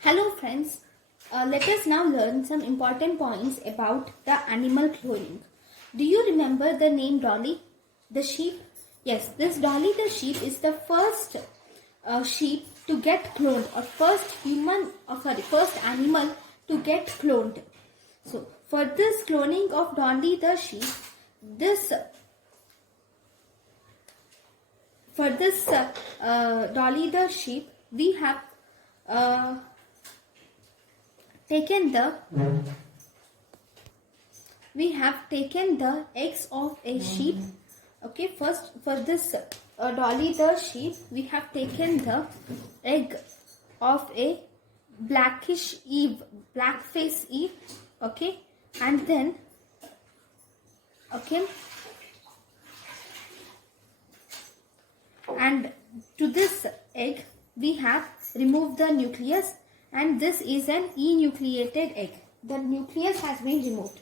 Hello friends, let us now learn some important points about the animal cloning. Do you remember the name Dolly, the sheep? Yes, this Dolly the sheep is the first sheep to get cloned, or first animal to get cloned. So for this cloning of Dolly the sheep, Dolly the sheep, we have taken the eggs of a sheep. Okay, first for this Dolly the sheep, we have taken the egg of a blackface eve. Okay, and then and to this egg we have removed the nucleus, and this is an enucleated egg. The nucleus has been removed.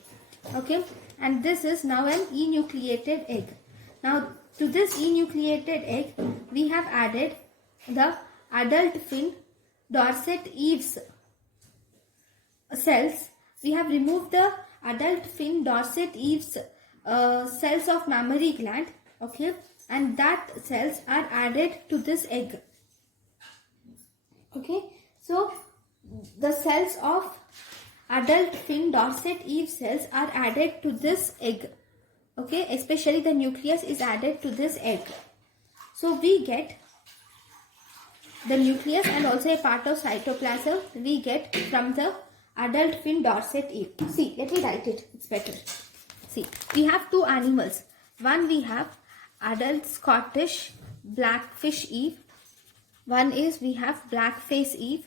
Okay, and this is now an enucleated egg. Now to this enucleated egg we have added the adult fin dorset eaves cells. We have removed the adult fin dorset eaves cells of mammary gland. Okay, and that cells are added to this egg. Okay, so the cells of adult fin dorset eve cells are added to this egg. Okay, especially the nucleus is added to this egg. So we get the nucleus and also a part of cytoplasm we get from the adult fin dorset eve. See, let me write it, it's better. See, we have two animals. One, we have adult Scottish blackfish eve. One is we have blackface eve,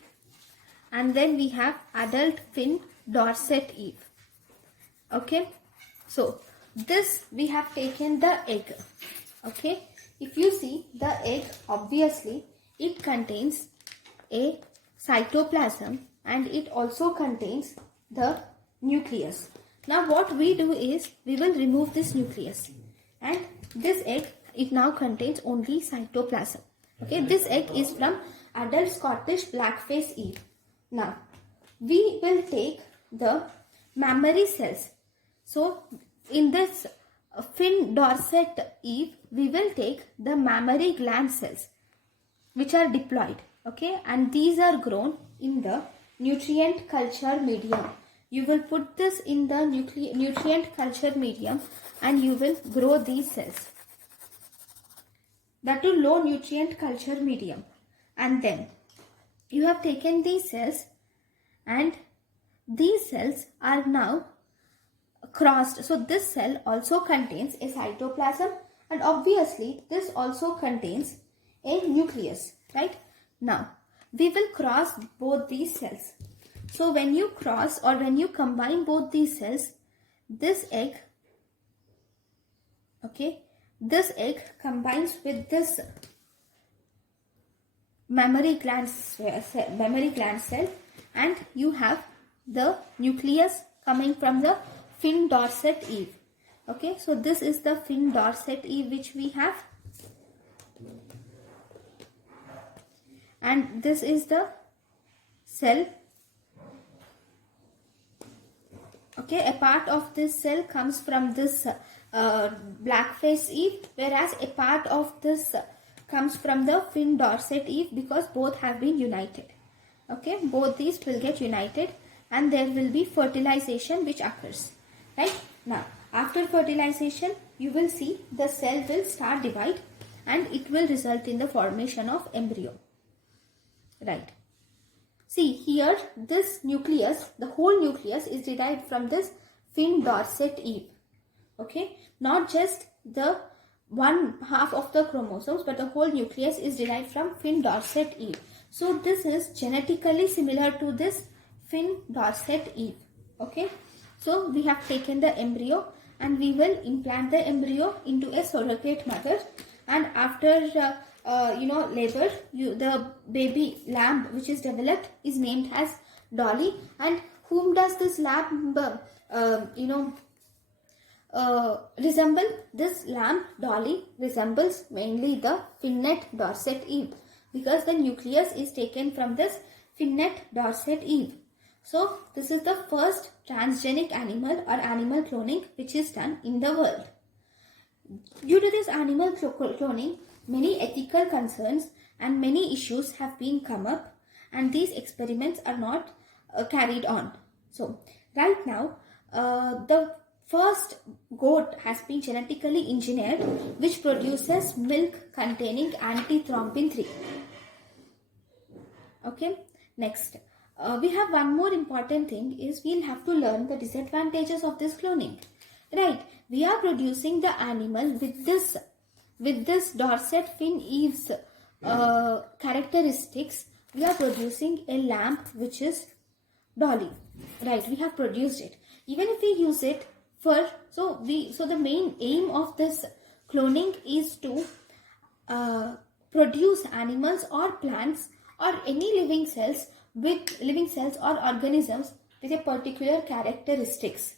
and then we have adult fin dorset eve. Okay, so this we have taken the egg. Okay, if you see the egg, obviously it contains a cytoplasm and it also contains the nucleus. Now what we do is we will remove this nucleus, and this egg, it now contains only cytoplasm. Okay, this egg is from adult Scottish blackface eve. Now we will take the mammary cells. So in this fin dorset eve we will take the mammary gland cells which are diploid. Okay, and these are grown in the nutrient culture medium. You will put this in the nutrient culture medium and you will grow these cells. That to low nutrient culture medium. And then you have taken these cells, and these cells are now crossed. So this cell also contains a cytoplasm, and obviously this also contains a nucleus, right? Now we will cross both these cells. So when you cross or when you combine both these cells, this egg, okay, this egg combines with this mammary gland cell, and you have the nucleus coming from the fin dorset eve. Okay, so this is the fin dorset eve which we have, and this is the cell. Okay, a part of this cell comes from this blackface eve, whereas a part of this comes from the fin dorset eve, because both have been united. Okay, both these will get united and there will be fertilization which occurs. Right, now after fertilization you will see the cell will start divide and it will result in the formation of embryo. Right, see here, this nucleus, the whole nucleus is derived from this fin dorset eve. Okay, not just the one half of the chromosomes, but the whole nucleus is derived from fin dorset eve. So this is genetically similar to this fin dorset eve. Okay, so we have taken the embryo and we will implant the embryo into a surrogate mother, and after labor, the baby lamb which is developed is named as Dolly. And whom does this lamb resemble? This lamb Dolly resembles mainly the finnet dorset eve, because the nucleus is taken from this finnet Dorset Eve. So this is the first transgenic animal or animal cloning which is done in the world. Due to this animal cloning, many ethical concerns and many issues have been come up, and these experiments are not carried on. So right now, the first goat has been genetically engineered, which produces milk containing antithrombin 3. Okay, next. We have one more important thing is we'll have to learn the disadvantages of this cloning. Right, we are producing the animal with this Dorset fin Eve's characteristics. We are producing a lamb which is Dolly. Right, we have produced it. Even if we use it for so the main aim of this cloning is to produce animals or plants or any living cells or organisms with a particular characteristics,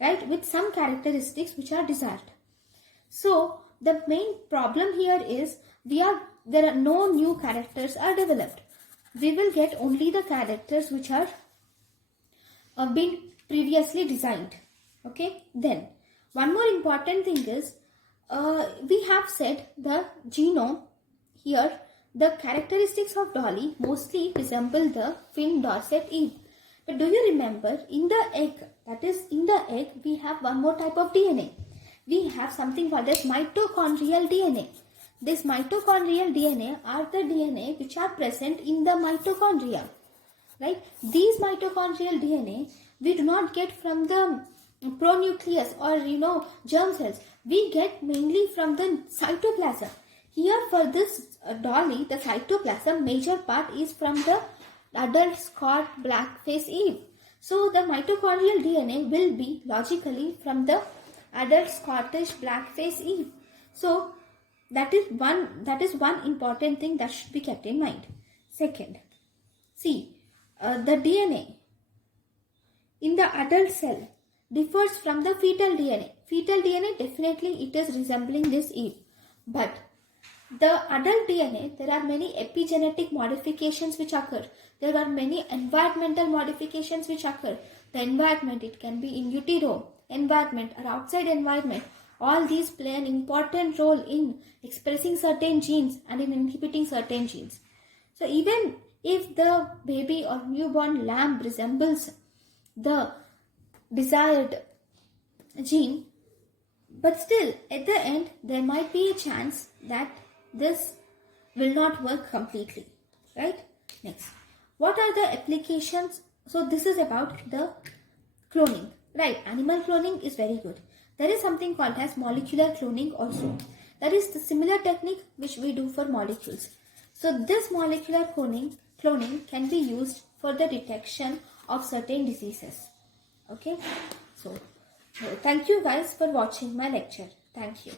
right, with some characteristics which are desired. So the main problem here is there are no new characters are developed. We will get only the characters which are been previously designed. Okay, then one more important thing is we have said the genome here. The characteristics of Dolly mostly resemble the fin Dorset Eve. But do you remember in the egg, that is in the egg, we have one more type of DNA. We have something called as mitochondrial DNA. This mitochondrial DNA are the DNA which are present in the mitochondria. Right? These mitochondrial DNA we do not get from the pronucleus or germ cells. We get mainly from the cytoplasm. Here for this Dolly, the cytoplasm major part is from the adult Scott blackface Eve. So the mitochondrial DNA will be logically from the adult Scottish blackface Eve. So that is one important thing that should be kept in mind. Second, see the DNA in the adult cell differs from the fetal DNA. Fetal DNA definitely it is resembling this Eve, but the adult DNA, there are many epigenetic modifications which occur. There are many environmental modifications which occur. The environment, it can be in utero, environment or outside environment. All these play an important role in expressing certain genes and in inhibiting certain genes. So even if the baby or newborn lamb resembles the desired gene, but still at the end there might be a chance that this will not work completely, right? Next, what are the applications? So this is about the cloning, right? Animal cloning is very good. There is something called as molecular cloning also. That is the similar technique which we do for molecules. So this molecular cloning can be used for the detection of certain diseases. Okay, so thank you guys for watching my lecture. Thank you.